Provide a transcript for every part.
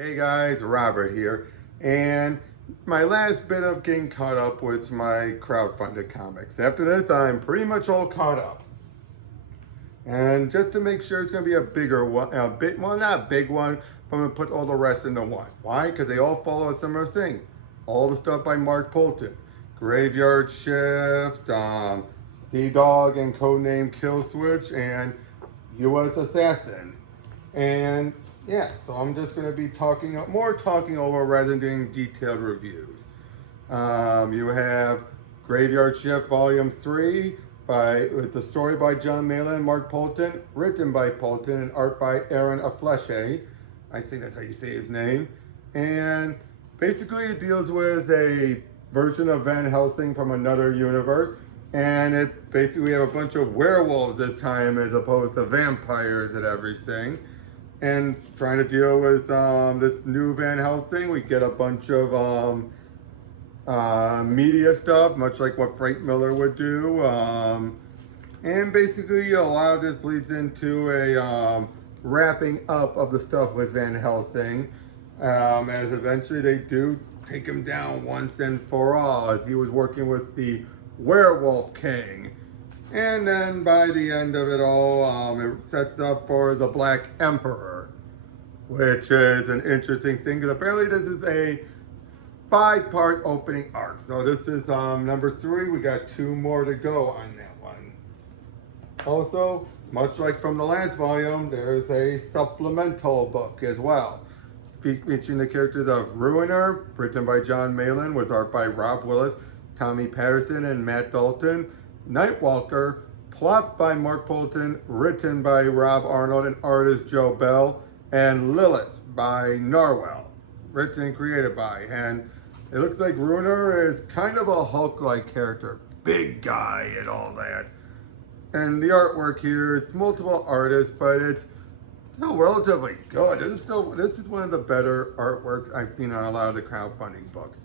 Hey guys, Robert here, and my last bit of getting caught up was my crowdfunded comics. After this, I'm pretty much all caught up. And just to make sure it's going to be a bigger one, well, not a big one, but I'm going to put all the rest into one. Why? Because they all follow a similar thing. All the stuff by Mark Poulton. Graveyard Shift, Sea Dog and Codename Killswitch, and USAssassin. And yeah, so I'm just going to be talking over rather than doing detailed reviews. You have Graveyard Shift Volume 3 with the story by John Malin and Mark Poulton, written by Poulton and art by Aaron Afleshe. I think that's how you say his name. And basically it deals with a version of Van Helsing from another universe. And it basically we have a bunch of werewolves this time as opposed to vampires and everything. And trying to deal with this new Van Helsing, we get a bunch of media stuff, much like what Frank Miller would do. And basically a lot of this leads into a wrapping up of the stuff with Van Helsing, as eventually they do take him down once and for all, as he was working with the Werewolf King. And then by the end of it all, it sets up for the Black Emperor, which is an interesting thing, because apparently this is a 5-part opening arc. So this is number 3. We got 2 more to go on that one. Also, much like from the last volume, there's a supplemental book as well, featuring the characters of Ruiner, written by John Malin, with art by Rob Willis, Tommy Patterson, and Matt Dalton. Nightwalker, plot by Mark Poulton, written by Rob Arnold and artist Joe Bell. And Lilith by Narwhal, written and created by. And it looks like Ruiner is kind of a Hulk-like character, big guy and all that. And the artwork here, it's multiple artists, but it's still relatively good. This is one of the better artworks I've seen on a lot of the crowdfunding books.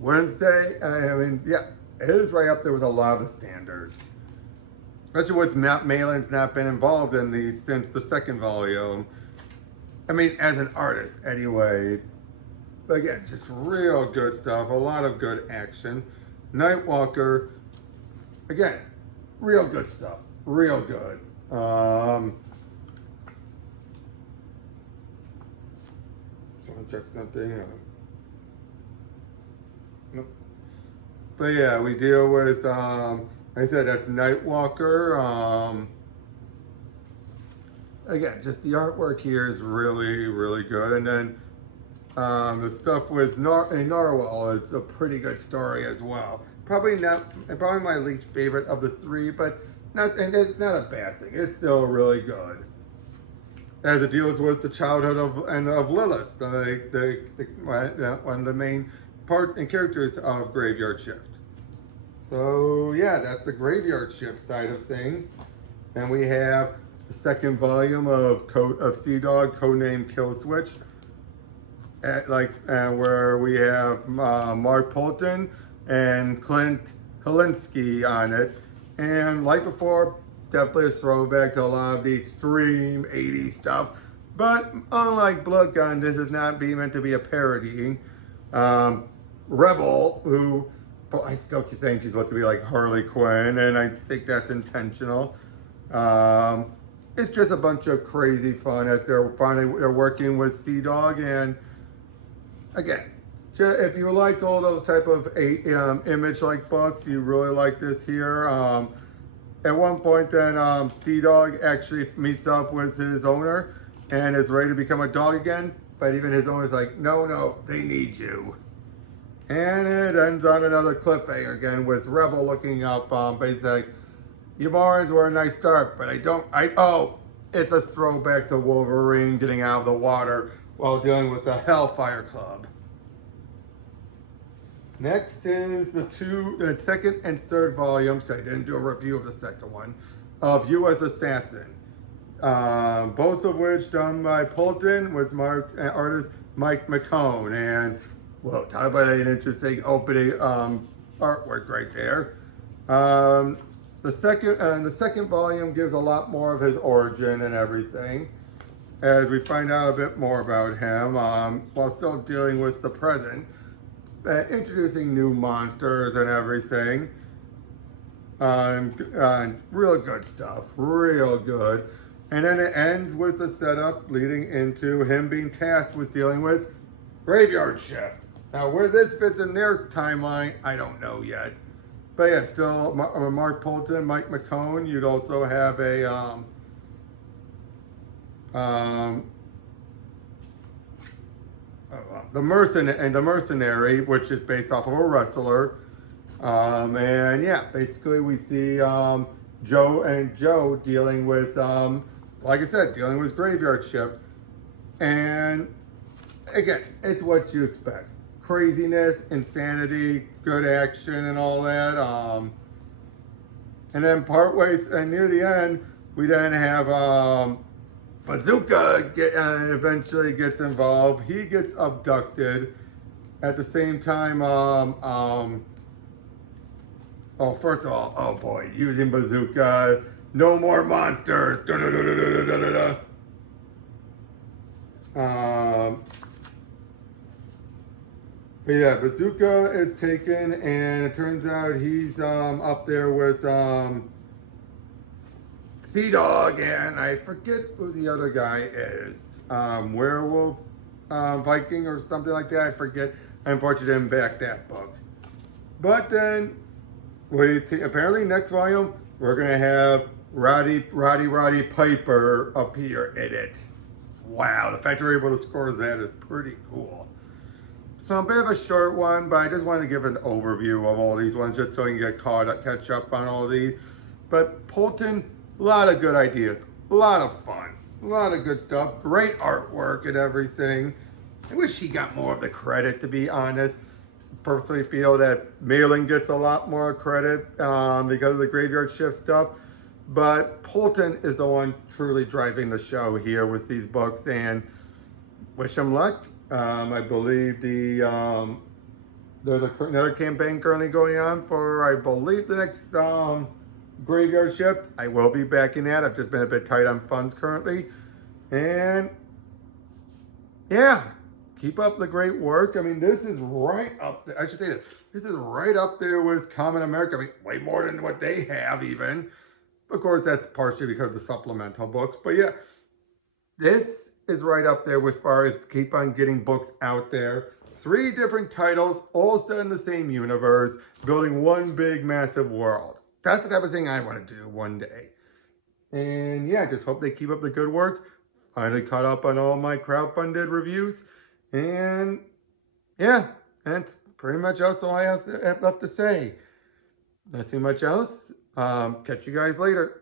Wouldn't say, I mean, yeah, it is right up there with a lot of the standards. Especially with Malin's not been involved in these since the 2nd volume. I mean, as an artist anyway. But again, just real good stuff, a lot of good action. Nightwalker, again, real good stuff, real good. Just want to check something. Nope. But yeah, we deal with, like I said, that's Nightwalker. Again, just the artwork here is really, really good. And then the stuff with Narwhal is a pretty good story as well. Probably my least favorite of the 3, but it's not a bad thing. It's still really good, as it deals with the childhood of Lilith, one of the main parts and characters of Graveyard Shift. So yeah, that's the Graveyard Shift side of things. And we have the 2nd volume of Sea Dog, Codename Killswitch, where we have Mark Poulton and Clint Helinski on it. And like before, definitely a throwback to a lot of the extreme 80s stuff. But unlike Blood Gun, this is not meant to be a parody. Rebel, who I still keep saying she's supposed to be like Harley Quinn, and I think that's intentional. It's just a bunch of crazy fun as they're working with Sea Dog. And again, if you like all those type of image-like books, you really like this here. At one point then, Sea Dog actually meets up with his owner and is ready to become a dog again, but even his owner's like, no, they need you. And it ends on another cliffhanger again with Rebel looking up, basically like, you Marines were a nice start, but it's a throwback to Wolverine getting out of the water while dealing with the Hellfire Club. Next is the 2nd and 3rd volumes, because I didn't do a review of the 2nd one, of USAssassin. Both of which done by Poulton with artist Mike McCone. And, well, talk about an interesting opening artwork right there. The second volume gives a lot more of his origin and everything. as we find out a bit more about him, while still dealing with the present, introducing new monsters and everything. Real good stuff, real good. And then it ends with the setup leading into him being tasked with dealing with Graveyard Shift. Now, where this fits in their timeline, I don't know yet. But yeah, still Mark Poulton, Mike McCone. You'd also have a the Mercenary, which is based off of a wrestler. And yeah, basically we see Joe dealing with, like I said, dealing with Graveyard Shift. And again, it's what you expect. Craziness, insanity, good action and all that. And then and near the end, we then have Bazooka eventually gets involved. He gets abducted. At the same time, first of all, oh boy, using Bazooka, no more monsters. Da, da, da, da, da, da, da, da. But yeah, Bazooka is taken, and it turns out he's up there with Sea Dog, and I forget who the other guy is. Werewolf Viking or something like that. I forget. I unfortunately didn't back that book. But then, apparently next volume, we're going to have Roddy Piper appear in it. Wow, the fact we're able to score that is pretty cool. So a bit of a short one, but I just wanted to give an overview of all these ones just so you can catch up on all these. But Poulton, a lot of good ideas, a lot of fun, a lot of good stuff, great artwork and everything. I wish he got more of the credit, to be honest. Personally feel that Malin gets a lot more credit because of the Graveyard Shift stuff. But Poulton is the one truly driving the show here with these books, and wish him luck. I believe there's another campaign currently going on for, I believe, the next Graveyard Shift. I will be backing that. I've just been a bit tight on funds currently. And yeah, keep up the great work. I mean, this is right up there. I should say this. This is right up there with Common America. I mean, way more than what they have even. Of course, that's partially because of the supplemental books. But yeah, this is right up there as far as keep on getting books out there. 3 different titles, all set in the same universe, building one big, massive world. That's the type of thing I want to do one day. And yeah, just hope they keep up the good work. Finally caught up on all my crowdfunded reviews. And yeah, that's pretty much all I have left to say. Nothing much else. Catch you guys later.